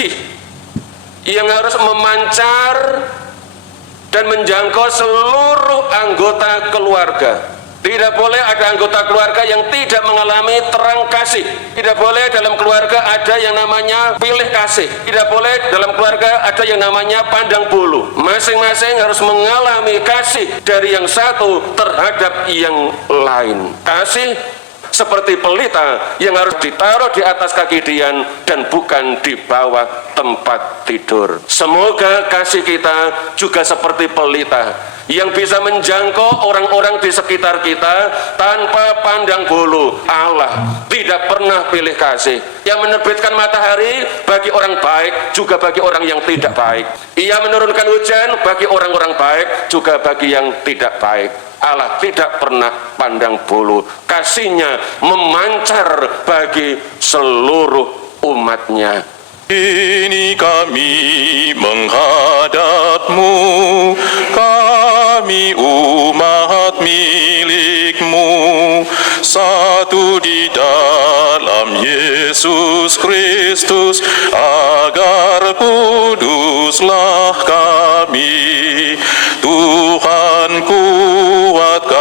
kasih yang harus memancar dan menjangkau seluruh anggota keluarga. Tidak boleh ada anggota keluarga yang tidak mengalami terang kasih. Tidak boleh dalam keluarga ada yang namanya pilih kasih. Tidak boleh dalam keluarga ada yang namanya pandang bulu. Masing-masing harus mengalami kasih dari yang satu terhadap yang lain. Kasih seperti pelita yang harus ditaruh di atas kaki Dian dan bukan di bawah tempat tidur. Semoga kasih kita juga seperti pelita yang bisa menjangkau orang-orang di sekitar kita tanpa pandang bulu. Allah tidak pernah pilih kasih. Yang menerbitkan matahari bagi orang baik juga bagi orang yang tidak baik. Ia menurunkan hujan bagi orang-orang baik juga bagi yang tidak baik. Allah tidak pernah pandang bulu. Kasihnya memancar bagi seluruh umatnya. Ini kami menghadapmu, kami umat milikmu, satu di dalam Yesus Kristus, agar kuduslah kami. Tuhan, kuatkanlah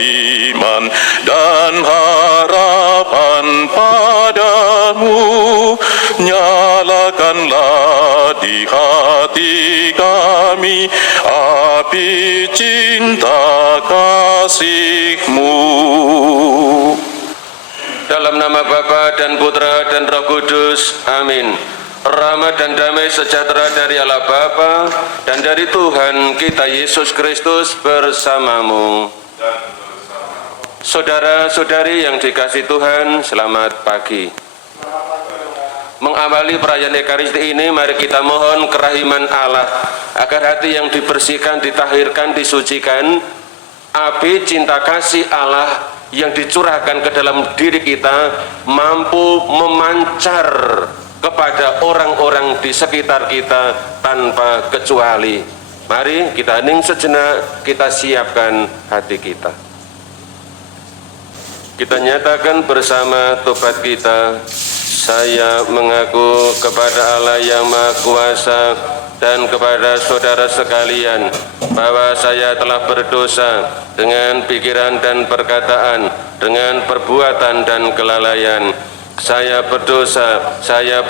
iman dan harapan padamu. Nyalakanlah di hati kami api cinta kasih-Mu. Dalam nama Bapa dan Putra dan Roh Kudus, amin. Rahmat dan damai sejahtera dari Allah Bapa dan dari Tuhan kita Yesus Kristus bersamamu. Saudara-saudari yang dikasihi Tuhan, selamat pagi. Mengawali perayaan Ekaristi ini, mari kita mohon kerahiman Allah agar hati yang dibersihkan, ditahirkan, disucikan, api cinta kasih Allah yang dicurahkan ke dalam diri kita mampu memancar kepada orang-orang di sekitar kita tanpa kecuali. Mari kita hening sejenak, kita siapkan hati kita. Kita nyatakan bersama tobat kita. Saya mengaku kepada Allah yang Maha Kuasa dan kepada saudara sekalian bahwa saya telah berdosa dengan pikiran dan perkataan, dengan perbuatan dan kelalaian. Saya berdosa, saya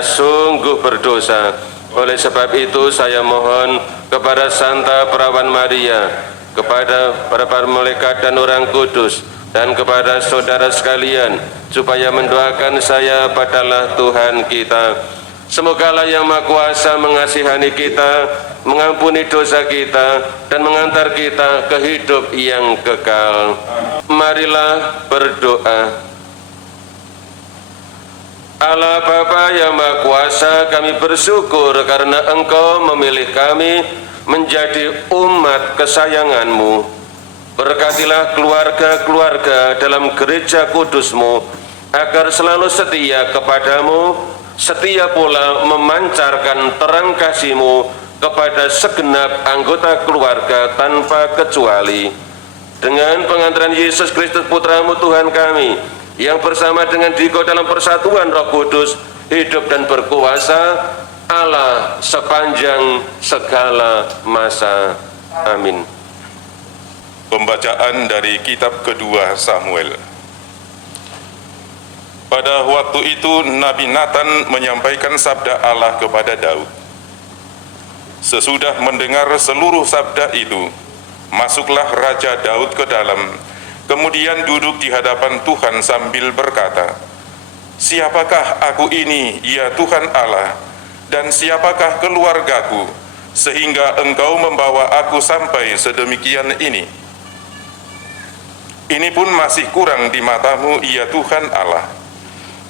sungguh berdosa. Oleh sebab itu saya mohon kepada Santa Perawan Maria, kepada para malaikat dan orang kudus, dan kepada saudara sekalian, supaya mendoakan saya padalah Tuhan kita. Semoga Allah yang Maha Kuasa mengasihani kita, mengampuni dosa kita, dan mengantar kita ke hidup yang kekal. Marilah berdoa. Allah Bapa yang Maha Kuasa, kami bersyukur karena Engkau memilih kami menjadi umat kesayangan-Mu. Berkatilah keluarga-keluarga dalam gereja kudus-Mu, agar selalu setia kepadamu, setia pula memancarkan terang kasih-Mu kepada segenap anggota keluarga tanpa kecuali. Dengan pengantaran Yesus Kristus Putra-Mu Tuhan kami, yang bersama dengan Dikau dalam persatuan Roh Kudus, hidup dan berkuasa Allah sepanjang segala masa. Amin. Pembacaan dari kitab kedua Samuel. Pada waktu itu Nabi Nathan menyampaikan sabda Allah kepada Daud. Sesudah mendengar seluruh sabda itu, masuklah Raja Daud ke dalam, kemudian duduk di hadapan Tuhan sambil berkata, "Siapakah aku ini, ya Tuhan Allah, dan siapakah keluargaku, sehingga Engkau membawa aku sampai sedemikian ini? Ini pun masih kurang di mata-Mu, ya Tuhan Allah.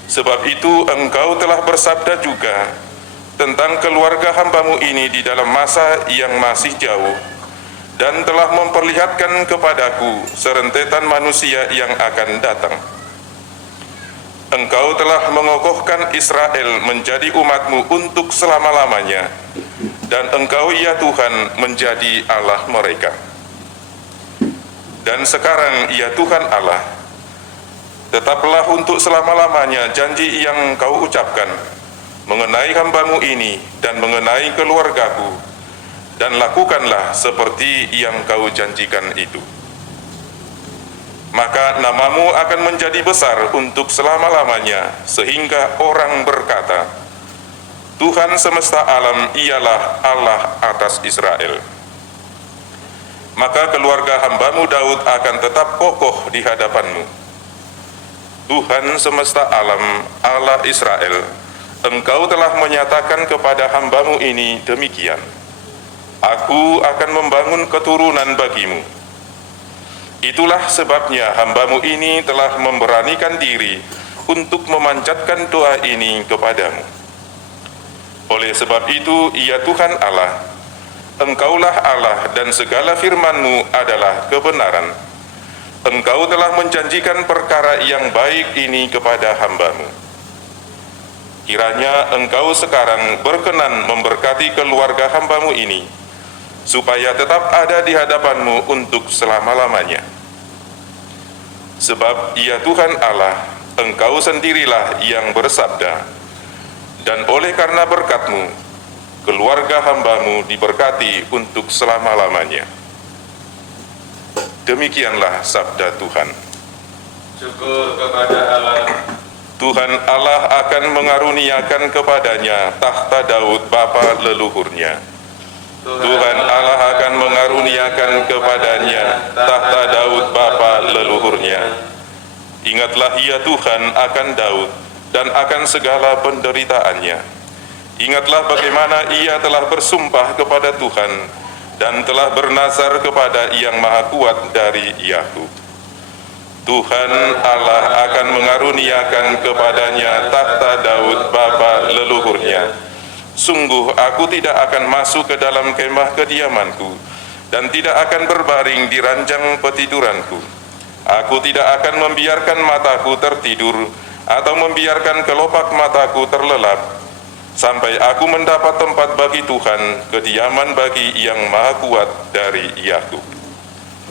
Sebab itu Engkau telah bersabda juga tentang keluarga hamba-Mu ini di dalam masa yang masih jauh, dan telah memperlihatkan kepadaku serentetan manusia yang akan datang. Engkau telah mengokohkan Israel menjadi umat-Mu untuk selama-lamanya, dan Engkau, ya Tuhan, menjadi Allah mereka. Dan sekarang, ya Tuhan Allah, Tetaplah untuk selama-lamanya janji yang kau ucapkan mengenai hamba-Mu ini dan mengenai keluargaku, dan lakukanlah seperti yang kau janjikan itu. Maka nama-Mu akan menjadi besar untuk selama-lamanya, sehingga orang berkata, Tuhan semesta alam ialah Allah atas Israel. Maka keluarga hamba-Mu Daud akan tetap kokoh di hadapan-Mu. Tuhan semesta alam, Allah Israel, Engkau telah menyatakan kepada hamba-Mu ini demikian, Aku akan membangun keturunan bagi-Mu. Itulah sebabnya hamba-Mu ini telah memberanikan diri untuk memanjatkan doa ini kepadamu. Oleh sebab itu, ya Tuhan Allah, Engkaulah Allah dan segala firman-Mu adalah kebenaran. Engkau telah menjanjikan perkara yang baik ini kepada hamba-Mu. Kiranya Engkau sekarang berkenan memberkati keluarga hamba-Mu ini, supaya tetap ada di hadapan-Mu untuk selama-lamanya. Sebab ya Tuhan Allah, Engkau sendirilah yang bersabda, dan oleh karena berkat-Mu, keluarga hamba-Mu diberkati untuk selama-lamanya. Demikianlah sabda Tuhan. Syukur kepada Allah. Tuhan Allah akan mengaruniakan kepadanya tahta Daud bapa leluhurnya. Tuhan Allah akan mengaruniakan kepadanya tahta Daud bapa leluhurnya. Ingatlah ya Tuhan akan Daud dan akan segala penderitaannya. Ingatlah bagaimana ia telah bersumpah kepada Tuhan dan telah bernazar kepada Yang Maha Kuat dari Yakub. Tuhan Allah akan mengaruniakan kepadanya tahta Daud bapa leluhurnya. Sungguh aku tidak akan masuk ke dalam kemah kediamanku, dan tidak akan berbaring di ranjang petiduranku. Aku tidak akan membiarkan mataku tertidur, atau membiarkan kelopak mataku terlelap, sampai aku mendapat tempat bagi Tuhan, kediaman bagi Yang Maha Kuat dari Yakub.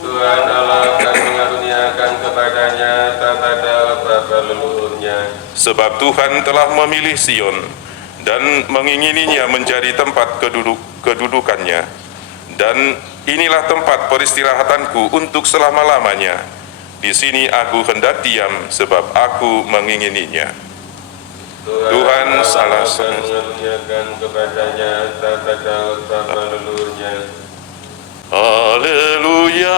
Tuhan Allah akan mengaruniakan kepadanya tahta Daud bapa leluhurnya. Sebab Tuhan telah memilih Sion dan mengingininya menjadi tempat kedudukannya. Dan inilah tempat peristirahatanku untuk selama-lamanya. Di sini aku hendak diam, sebab aku mengingininya. Tuhan salah akan mengaruniakan kepadanya tahta Daud bapa leluhurnya. Haleluya,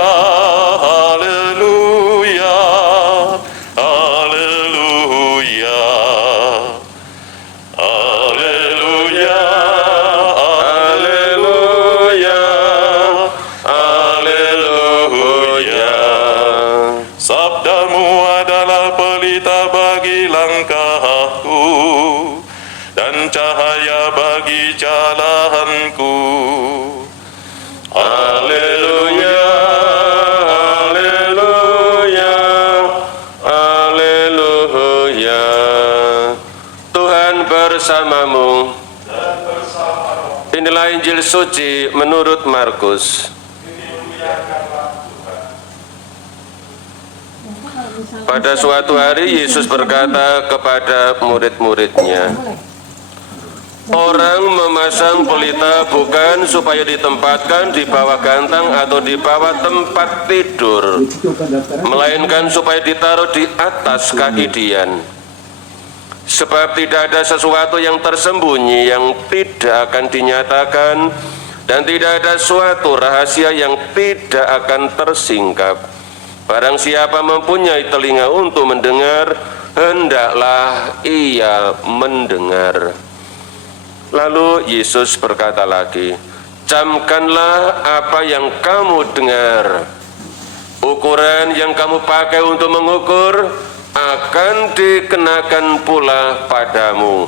haleluya, haleluya, haleluya, haleluya, haleluya. Sabdamu adalah pelita bagi langkahku dan cahaya bagi jalanku. Haleluya, haleluya, haleluya. Tuhan bersamamu. Inilah Injil suci menurut Markus. Pada suatu hari Yesus berkata kepada murid-muridnya, orang memasang pelita bukan supaya ditempatkan di bawah gantang atau di bawah tempat tidur, melainkan supaya ditaruh di atas kaki dian. Sebab tidak ada sesuatu yang tersembunyi yang tidak akan dinyatakan, dan tidak ada suatu rahasia yang tidak akan tersingkap. Barang siapa mempunyai telinga untuk mendengar, hendaklah ia mendengar. Lalu Yesus berkata lagi, camkanlah apa yang kamu dengar. Ukuran yang kamu pakai untuk mengukur akan dikenakan pula padamu,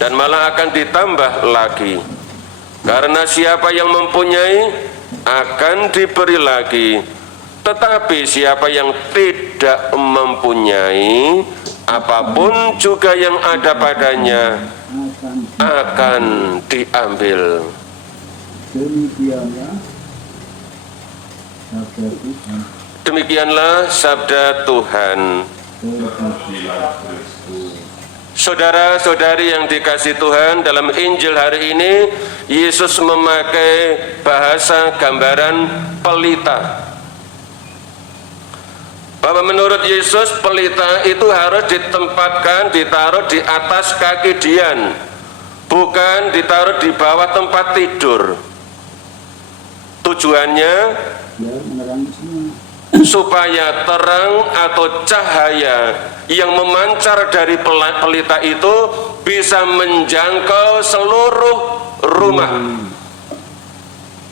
dan malah akan ditambah lagi. Karena siapa yang mempunyai akan diberi lagi, tetapi siapa yang tidak mempunyai, apapun juga yang ada padanya akan diambil. Demikianlah sabda Tuhan. Saudara-saudari yang dikasihi Tuhan, dalam Injil hari ini Yesus memakai bahasa gambaran pelita. Bahwa menurut Yesus pelita itu harus ditempatkan, ditaruh di atas kaki dian, bukan ditaruh di bawah tempat tidur. Tujuannya supaya terang atau cahaya yang memancar dari pelita itu bisa menjangkau seluruh rumah.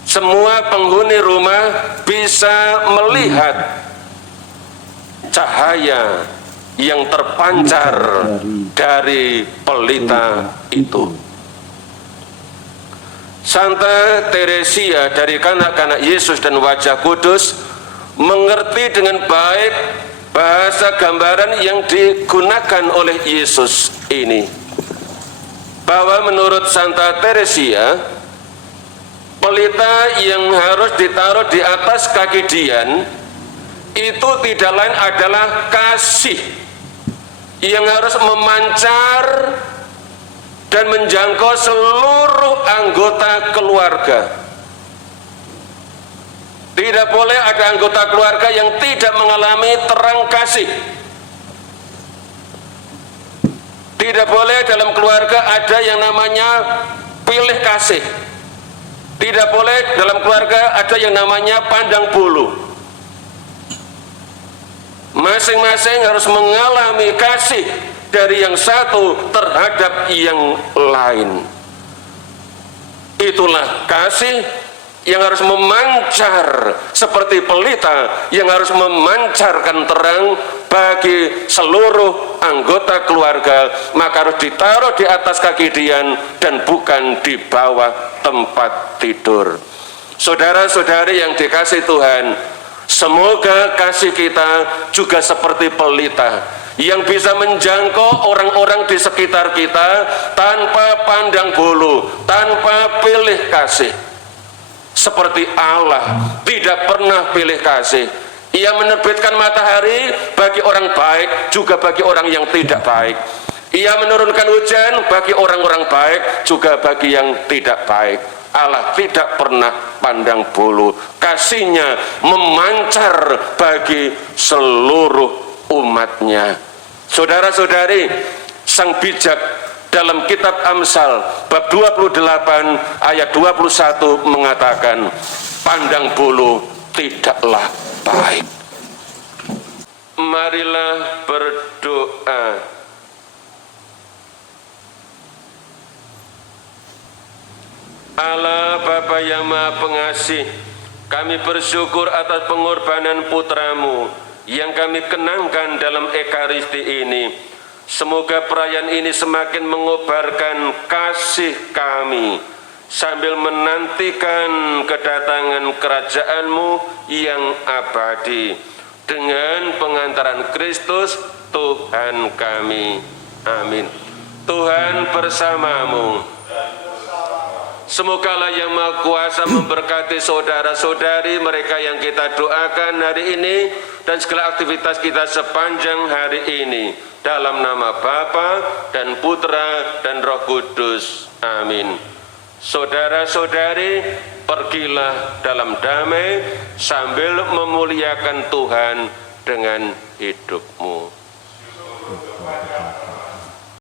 Semua penghuni rumah bisa melihat cahaya yang terpancar dari pelita itu. Santa Teresia dari Kanak-kanak Yesus dan Wajah Kudus mengerti dengan baik bahasa gambaran yang digunakan oleh Yesus ini, bahwa menurut Santa Teresia pelita yang harus ditaruh di atas kaki dian itu tidak lain adalah kasih yang harus memancar dan menjangkau seluruh anggota keluarga. Tidak boleh ada anggota keluarga yang tidak mengalami terang kasih. Tidak boleh dalam keluarga ada yang namanya pilih kasih. Tidak boleh dalam keluarga ada yang namanya pandang bulu. Masing-masing harus mengalami kasih dari yang satu terhadap yang lain. Itulah kasih yang harus memancar seperti pelita yang harus memancarkan terang bagi seluruh anggota keluarga, maka harus ditaruh di atas kaki dian dan bukan di bawah tempat tidur. Saudara-saudari yang dikasihi Tuhan, semoga kasih kita juga seperti pelita yang bisa menjangkau orang-orang di sekitar kita tanpa pandang bulu, tanpa pilih kasih. Seperti Allah tidak pernah pilih kasih. Ia menerbitkan matahari bagi orang baik juga bagi orang yang tidak baik. Ia menurunkan hujan bagi orang-orang baik juga bagi yang tidak baik. Allah tidak pernah pandang bulu. Kasihnya memancar bagi seluruh umatnya. Saudara-saudari, Sang Bijak dalam kitab Amsal bab 28 ayat 21 mengatakan, pandang bulu tidaklah baik. Marilah berdoa. Allah Bapa yang Maha Pengasih, kami bersyukur atas pengorbanan putramu yang kami kenangkan dalam Ekaristi ini. Semoga perayaan ini semakin mengobarkan kasih kami sambil menantikan kedatangan kerajaan-Mu yang abadi dengan pengantaran Kristus Tuhan kami. Amin. Tuhan bersamamu. Semogalah yang Maha Kuasa memberkati saudara-saudari mereka yang kita doakan hari ini dan segala aktivitas kita sepanjang hari ini, dalam nama Bapa dan Putra dan Roh Kudus. Amin. Saudara-saudari, pergilah dalam damai sambil memuliakan Tuhan dengan hidupmu.